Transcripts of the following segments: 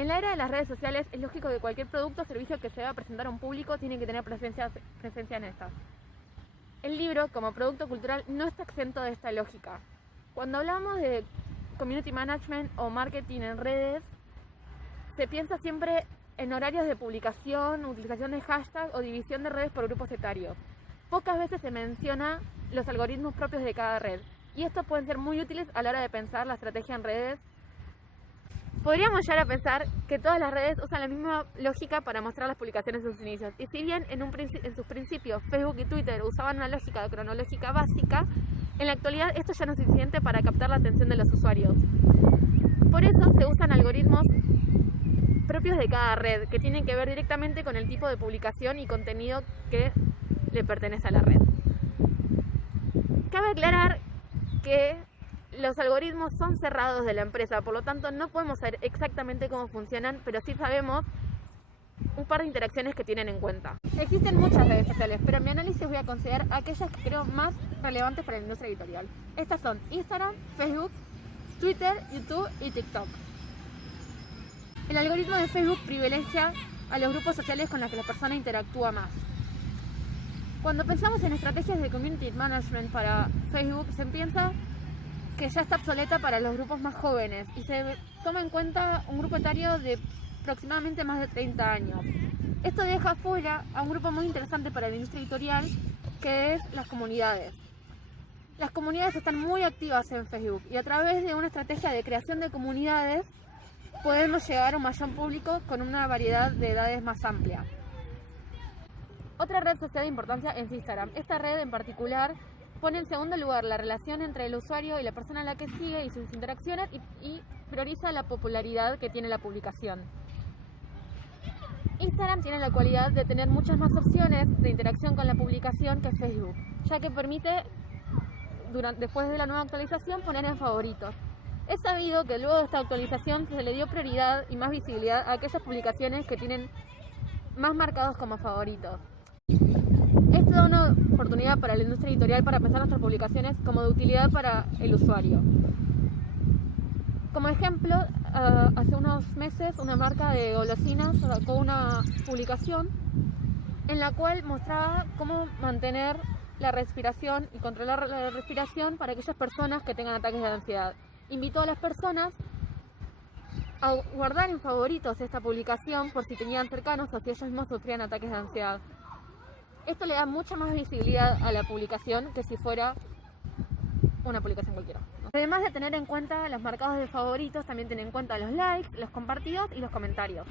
En la era de las redes sociales es lógico que cualquier producto o servicio que se va a presentar a un público tiene que tener presencia en estas. El libro, como producto cultural, no está exento de esta lógica. Cuando hablamos de community management o marketing en redes, se piensa siempre en horarios de publicación, utilización de hashtag o división de redes por grupos etarios. Pocas veces se menciona los algoritmos propios de cada red, y estos pueden ser muy útiles a la hora de pensar la estrategia en redes. Podríamos llegar a pensar que todas las redes usan la misma lógica para mostrar las publicaciones en sus inicios, y si bien en sus principios Facebook y Twitter usaban una lógica cronológica básica, en la actualidad esto ya no es suficiente para captar la atención de los usuarios. Por eso se usan algoritmos propios de cada red, que tienen que ver directamente con el tipo de publicación y contenido que le pertenece a la red. Cabe aclarar que los algoritmos son cerrados de la empresa, por lo tanto no podemos saber exactamente cómo funcionan, pero sí sabemos un par de interacciones que tienen en cuenta. Existen muchas redes sociales, pero en mi análisis voy a considerar aquellas que creo más relevantes para la industria editorial. Estas son Instagram, Facebook, Twitter, YouTube y TikTok. El algoritmo de Facebook privilegia a los grupos sociales con los que la persona interactúa más. Cuando pensamos en estrategias de community management para Facebook, se piensa que ya está obsoleta para los grupos más jóvenes y se toma en cuenta un grupo etario de aproximadamente más de 30 años. Esto deja fuera a un grupo muy interesante para la industria editorial, que es las comunidades. Las comunidades están muy activas en Facebook y a través de una estrategia de creación de comunidades podemos llegar a un mayor público con una variedad de edades más amplia. Otra red social de importancia es Instagram. Esta red en particular pone en segundo lugar la relación entre el usuario y la persona a la que sigue y sus interacciones y prioriza la popularidad que tiene la publicación. Instagram tiene la cualidad de tener muchas más opciones de interacción con la publicación que Facebook, ya que permite, después de la nueva actualización, poner en favoritos. Es sabido que luego de esta actualización se le dio prioridad y más visibilidad a aquellas publicaciones que tienen más marcados como favoritos. Esto da una oportunidad para la industria editorial para pensar nuestras publicaciones como de utilidad para el usuario. Como ejemplo, hace unos meses una marca de golosinas sacó una publicación en la cual mostraba cómo mantener la respiración y controlar la respiración para aquellas personas que tengan ataques de ansiedad. Invitó a las personas a guardar en favoritos esta publicación por si tenían cercanos o si ellos mismos sufrían ataques de ansiedad. Esto le da mucha más visibilidad a la publicación que si fuera una publicación cualquiera. Además de tener en cuenta los marcados de favoritos, también tiene en cuenta los likes, los compartidos y los comentarios.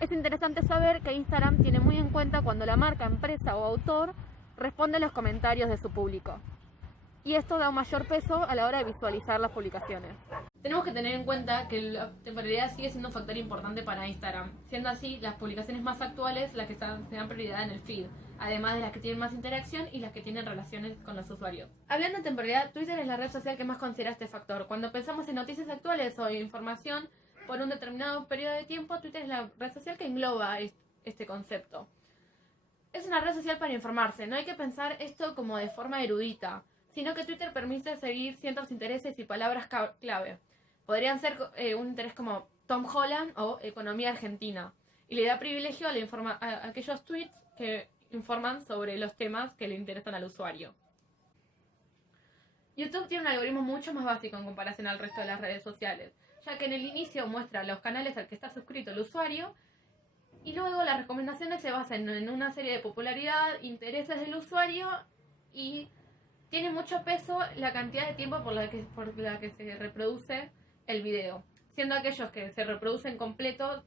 Es interesante saber que Instagram tiene muy en cuenta cuando la marca, empresa o autor responde a los comentarios de su público. Y esto da un mayor peso a la hora de visualizar las publicaciones. Tenemos que tener en cuenta que la temporalidad sigue siendo un factor importante para Instagram, siendo así las publicaciones más actuales las que se dan prioridad en el feed, además de las que tienen más interacción y las que tienen relaciones con los usuarios. Hablando de temporalidad, Twitter es la red social que más considera este factor. Cuando pensamos en noticias actuales o información por un determinado periodo de tiempo, Twitter es la red social que engloba este concepto. Es una red social para informarse, no hay que pensar esto como de forma erudita, sino que Twitter permite seguir ciertos intereses y palabras clave. Podrían ser un interés como Tom Holland o economía argentina, y le da privilegio a aquellos tweets que informan sobre los temas que le interesan al usuario. YouTube tiene un algoritmo mucho más básico en comparación al resto de las redes sociales, ya que en el inicio muestra los canales al que está suscrito el usuario y luego las recomendaciones se basan en una serie de popularidad, intereses del usuario y tiene mucho peso la cantidad de tiempo por la que se reproduce el video, siendo aquellos que se reproducen completo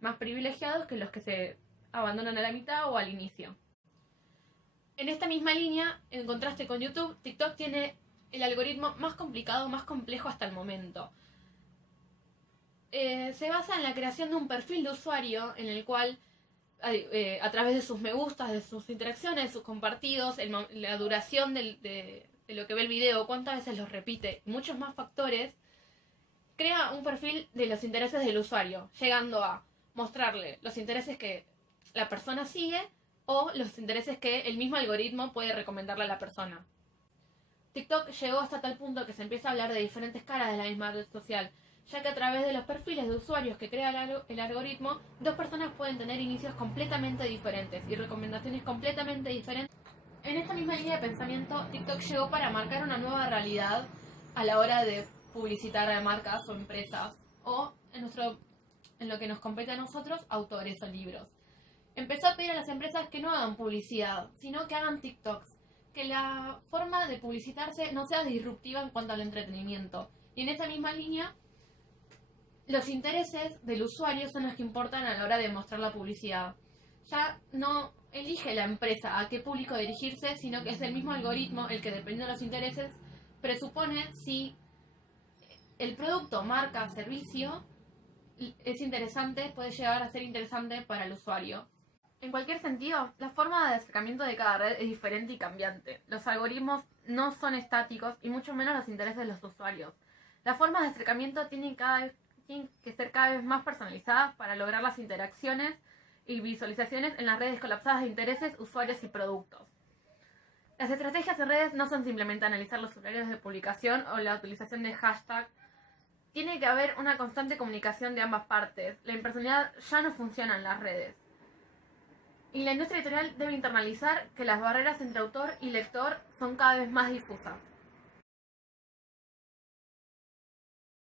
más privilegiados que los que se abandonan a la mitad o al inicio. En esta misma línea, en contraste con YouTube, TikTok tiene el algoritmo más complicado, más complejo hasta el momento. Se basa en la creación de un perfil de usuario en el cual, a través de sus me gustas, de sus interacciones, de sus compartidos, la duración de lo que ve el video, cuántas veces lo repite, muchos más factores, crea un perfil de los intereses del usuario, llegando a mostrarle los intereses que la persona sigue o los intereses que el mismo algoritmo puede recomendarle a la persona. TikTok llegó hasta tal punto que se empieza a hablar de diferentes caras de la misma red social, ya que a través de los perfiles de usuarios que crea el algoritmo, dos personas pueden tener inicios completamente diferentes y recomendaciones completamente diferentes. En esta misma línea de pensamiento, TikTok llegó para marcar una nueva realidad a la hora de publicitar a marcas o empresas, o en lo que nos compete a nosotros, autores o libros. Empezó a pedir a las empresas que no hagan publicidad, sino que hagan TikToks, que la forma de publicitarse no sea disruptiva en cuanto al entretenimiento. Y en esa misma línea, los intereses del usuario son los que importan a la hora de mostrar la publicidad. Ya no elige la empresa a qué público dirigirse, sino que es el mismo algoritmo el que, dependiendo de los intereses, presupone si el producto, marca, servicio es interesante, puede llegar a ser interesante para el usuario. En cualquier sentido, la forma de acercamiento de cada red es diferente y cambiante. Los algoritmos no son estáticos y mucho menos los intereses de los usuarios. Las formas de acercamiento tienen que ser cada vez más personalizadas para lograr las interacciones y visualizaciones en las redes colapsadas de intereses, usuarios y productos. Las estrategias en redes no son simplemente analizar los horarios de publicación o la utilización de hashtag. Tiene que haber una constante comunicación de ambas partes. La impersonalidad ya no funciona en las redes. Y la industria editorial debe internalizar que las barreras entre autor y lector son cada vez más difusas.